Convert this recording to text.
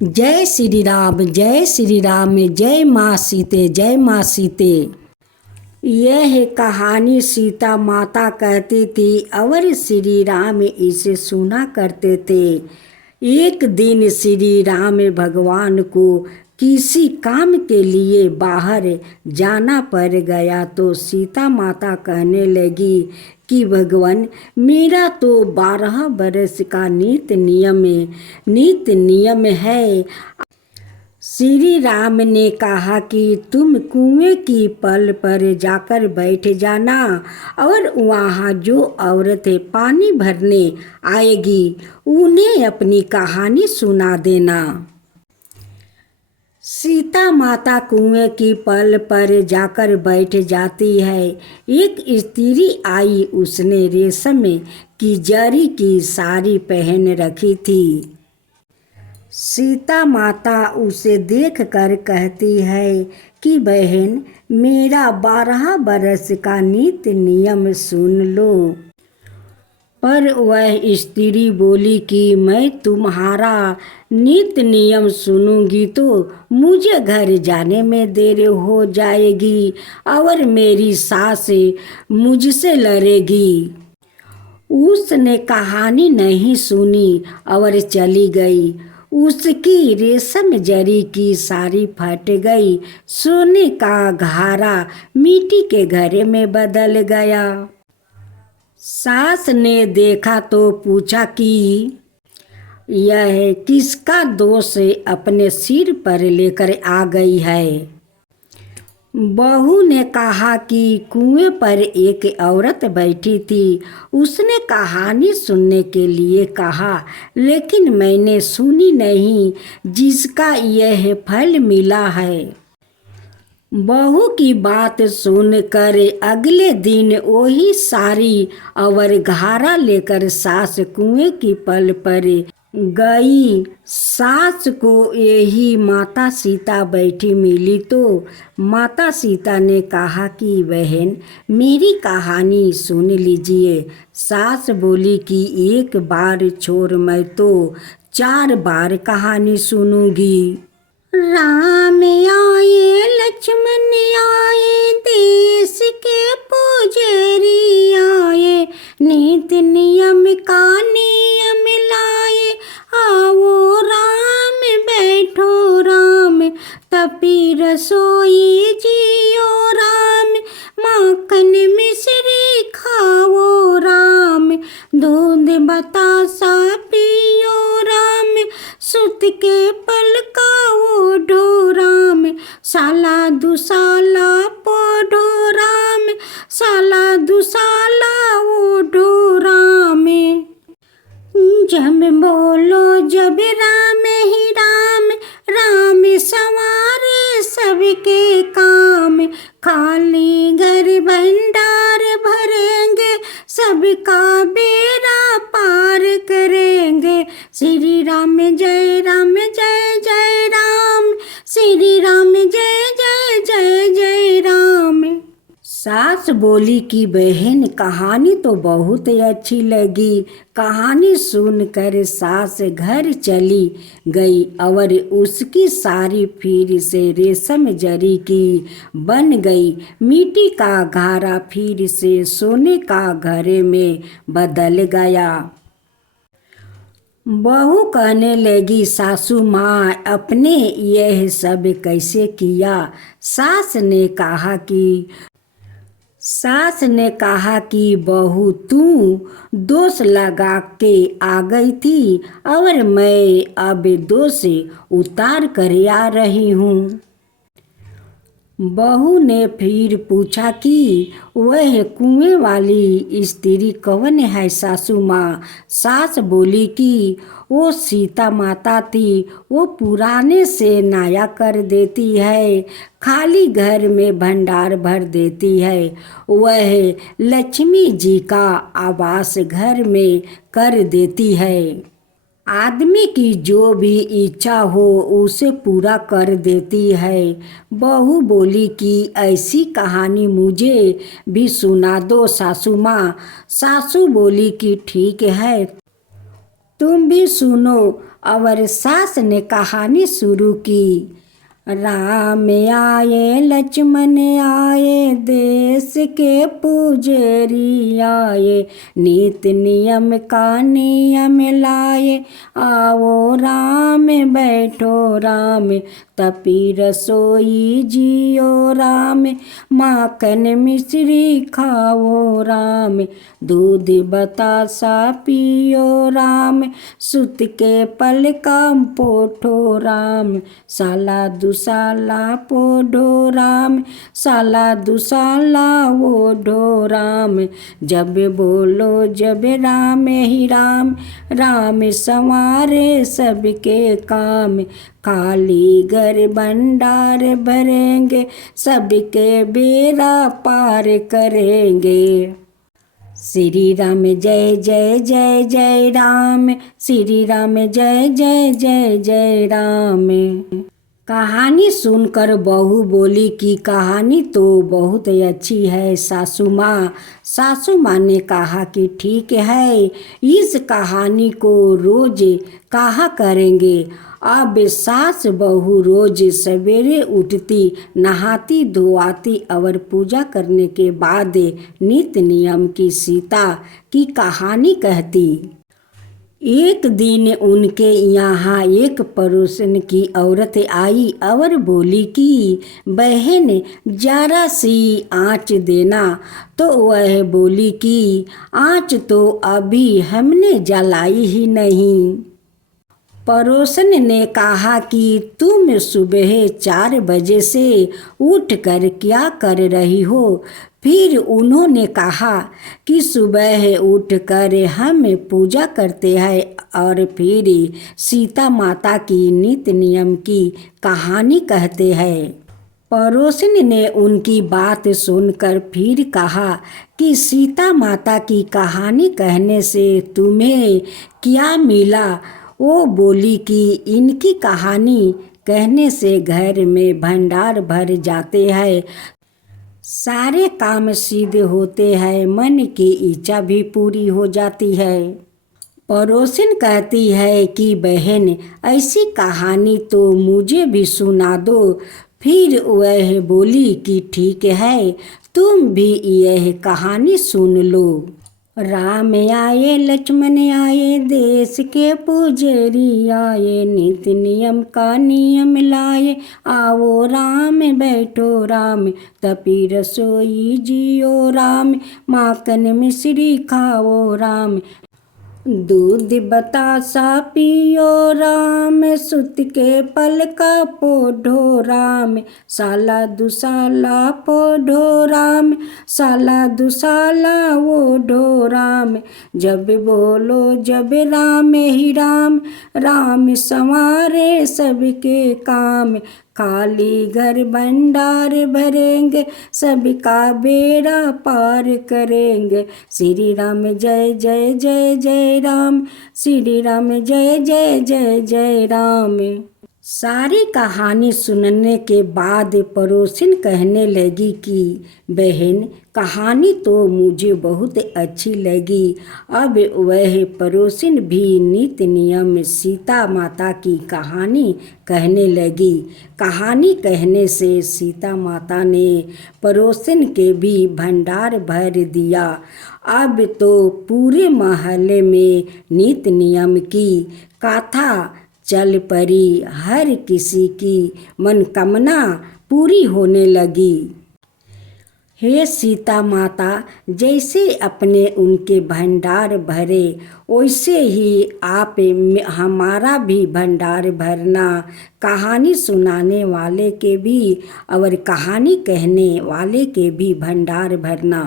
जय श्री राम, जय श्री राम, जय माँ सीते, जय माँ सीते। यह कहानी सीता माता कहती थी और श्री राम इसे सुना करते थे। एक दिन श्री राम भगवान को किसी काम के लिए बाहर जाना पड़ गया तो सीता माता कहने लगी कि भगवान, मेरा तो 12 बरस का नित्य नियम है। श्री राम ने कहा कि तुम कुएं की पल पर जाकर बैठ जाना और वहाँ जो औरतें पानी भरने आएगी उन्हें अपनी कहानी सुना देना। सीता माता कुएं की पल पर जाकर बैठ जाती है। एक स्त्री आई, उसने रेशम की जरी की साड़ी पहन रखी थी। सीता माता उसे देखकर कहती है कि बहन, मेरा 12 बरस का नित्य नियम सुन लो। पर वह स्त्री बोली कि मैं तुम्हारा नित्य नियम सुनूंगी तो मुझे घर जाने में देर हो जाएगी और मेरी सास मुझसे लड़ेगी। उसने कहानी नहीं सुनी और चली गई। उसकी रेशम जरी की साड़ी फट गई। सोने का घारा मिट्टी के घड़े में बदल गया। सास ने देखा तो पूछा कि यह किसका दोष अपने सिर पर लेकर आ गई है। बहू ने कहा कि कुएं पर एक औरत बैठी थी। उसने कहानी सुनने के लिए कहा, लेकिन मैंने सुनी नहीं, जिसका यह फल मिला है। बहू की बात सुनकर अगले दिन वही साड़ी और घारा लेकर सास कुएं की पल पर गई। सास को यही माता सीता बैठी मिली तो माता सीता ने कहा कि बहन, मेरी कहानी सुन लीजिए। सास बोली कि एक बार छोड़, मैं तो 4 बार कहानी सुनूंगी। राम आए, लक्ष्मण आए, देश के पुजारी आए, नित्य नियम का नियम लाए। आओ राम, बैठो राम, तपी रसोई जियो राम, माखन मिश्री खाओ राम, दूध बतासा पियो राम, सुत के पलकाओ ढो राम, साला दुसाला पढ़ो राम, साला दुसाला ओढ़ो राम। जब बोलो जब राम ही राम, राम संवारे सबके काम, खाली घर भंडार भरेंगे, सबका बेड़ा पार करेंगे। श्री राम जय राम, जय जय राम, श्री राम जय जय जय जय राम। सास बोली कि बहन, कहानी तो बहुत अच्छी लगी। कहानी सुनकर सास घर चली गई और उसकी साड़ी फिर से रेशम जरी की बन गई। मिट्टी का घारा फिर से सोने का घड़े में बदल गया। बहू कहने लगी, सासू माँ, अपने यह सब कैसे किया। सास ने कहा कि बहू, तू दोष लगा के आ गई थी और मैं अब दोष उतार कर आ रही हूँ। बहू ने फिर पूछा कि वह कुएं वाली स्त्री कौन है सासू माँ। सास बोली कि वो सीता माता थी। वो पुराने से नया कर देती है, खाली घर में भंडार भर देती है। वह लक्ष्मी जी का आवास घर में कर देती है। आदमी की जो भी इच्छा हो उसे पूरा कर देती है। बहू बोली कि ऐसी कहानी मुझे भी सुना दो सासू माँ। सासू बोली कि ठीक है, तुम भी सुनो। और सास ने कहानी शुरू की। राम आए लक्ष्मण आए, देश के पुजारी आए, नीत नियम का नियम लाए, आओ राम बैठो राम, तपी रसोई जियो राम, माखन मिश्री खाओ राम, दूध बतासा पियो राम, सुत के पलका पोठो राम, साला दुसाला पोढ़ो राम, साला दुसाला ओढ़ो राम, जब बोलो जब राम ही राम, राम संवारे सबके काम, खाली घर भंडार भरेंगे, सबके बेड़ा पार करेंगे। श्री राम जय जय जय जय राम, श्री राम जय जय जय जय राम। कहानी सुनकर बहू बोली कि कहानी तो बहुत अच्छी है सासू माँ। सासू माँ ने कहा कि ठीक है, इस कहानी को रोज कहा करेंगे। अब सास बहू रोज सवेरे उठती, नहाती धोआती और पूजा करने के बाद नित्य नियम की सीता की कहानी कहती। एक दिन उनके यहाँ एक पड़ोसन की औरत आई और बोली कि बहन जरा सी आँच देना। तो वह बोली कि आँच तो अभी हमने जलाई ही नहीं। पड़ोसन ने कहा कि तुम सुबह 4 बजे से उठकर क्या कर रही हो। फिर उन्होंने कहा कि सुबह उठकर हम पूजा करते हैं और फिर सीता माता की नित्य नियम की कहानी कहते हैं। पड़ोसन ने उनकी बात सुनकर फिर कहा कि सीता माता की कहानी कहने से तुम्हें क्या मिला। वो बोली कि इनकी कहानी कहने से घर में भंडार भर जाते हैं, सारे काम सिद्ध होते हैं, मन की इच्छा भी पूरी हो जाती है। पड़ोसन कहती है कि बहन ऐसी कहानी तो मुझे भी सुना दो। फिर वह बोली कि ठीक है, तुम भी यह कहानी सुन लो। राम आए लक्ष्मण आए, देश के पुजारी आए, नित्य नियम का नियम लाए, आओ राम बैठो राम, तपी रसोई जियो राम, माखन मिश्री खाओ राम, दूध बतासा पियो राम, सुत के पलका पोढ़ो राम, साला दुसाला पोढ़ो राम, साला दुसाला ओढ़ो राम, जब बोलो जब राम ही राम, राम संवारे सबके काम, खाली घर भंडार भरेंगे, सबका बेड़ा पार करेंगे। श्री राम जय जय जय जय राम, श्री राम जय जय जय जय राम। सारी कहानी सुनने के बाद पड़ोसन कहने लगी कि बहन कहानी तो मुझे बहुत अच्छी लगी। अब वह पड़ोसन भी नित्य नियम सीता माता की कहानी कहने लगी। कहानी कहने से सीता माता ने पड़ोसन के भी भंडार भर दिया। अब तो पूरे मोहल्ले में नित्य नियम की कथा चल पड़ी, हर किसी की मनोकामना पूरी होने लगी। हे सीता माता, जैसे अपने उनके भंडार भरे वैसे ही आप हमारा भी भंडार भरना, कहानी सुनाने वाले के भी और कहानी कहने वाले के भी भंडार भरना।